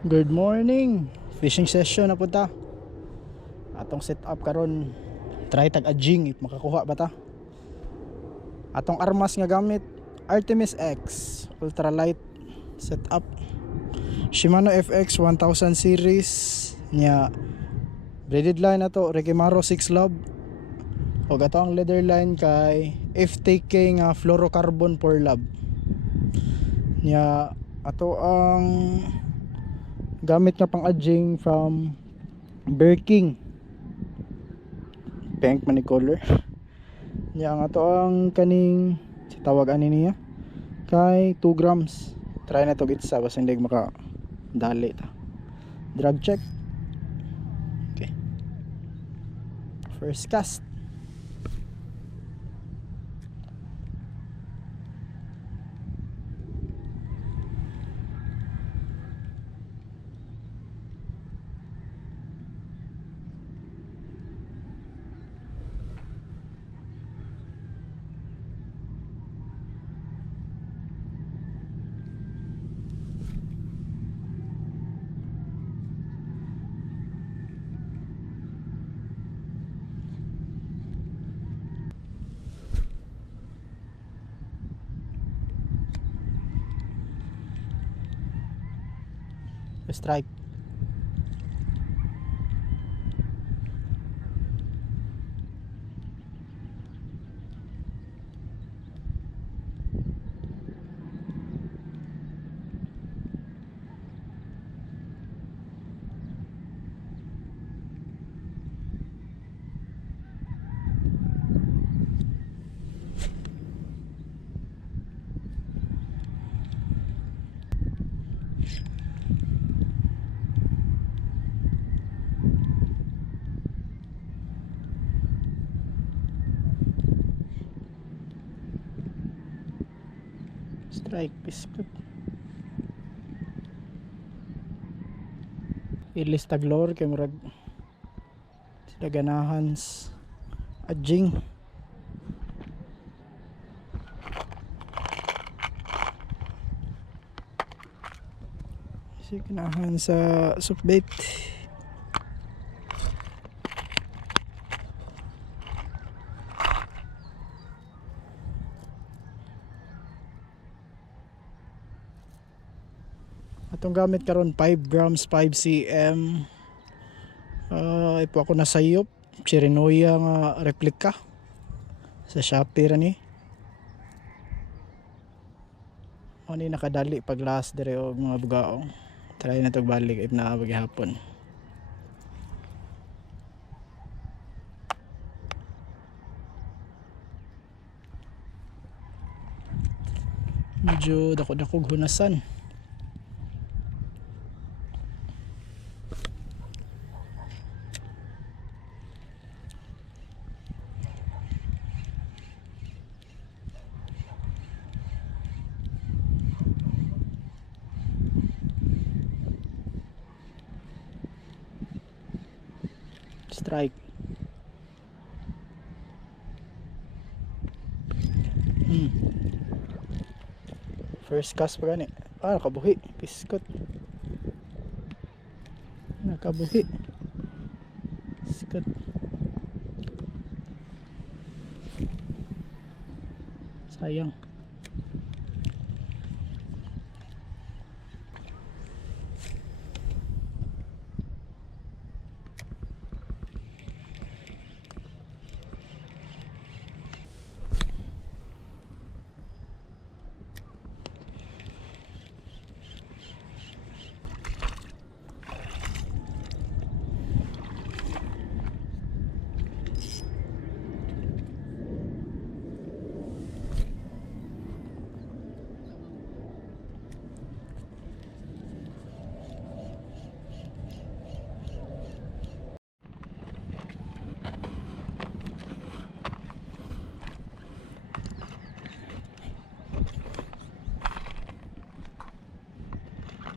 Good morning. Fishing session na punta. Atong set up karon. Try tag adjing if makakuha ba ta. Atong armas nga gamit Artemis X ultralight setup. Shimano FX 1000 series nya braided line ato Rekimaro 6 Love. Og ato ang leather line kay FTK nga fluorocarbon 4 Love. Nya ato ang gamit nga pang adjing from Bear King. Pink man ni color. Nya ang ato ang kaning tawag ani niya kay 2 grams. Try na to gitsa basta hindi maka dali ta. Drag check. Okay. First cast. Strike. Strike biscuit. Ilis taglor kay murag sila ganahan adjing. Si ganahan sa softbait. Atong gamit karon 5 grams 5 cm. Ipo ako nasayop Chirinoya nga replika sa Shopee ra ni. Ano nakadali pag last dire og mga bugaong. Try na tog balik if naa hapon. Medyo dako-dakog hunasan. Strike. First cast pa gani. Nakabuhi. Piskot. Nakabuhi. Piskot. Sayang.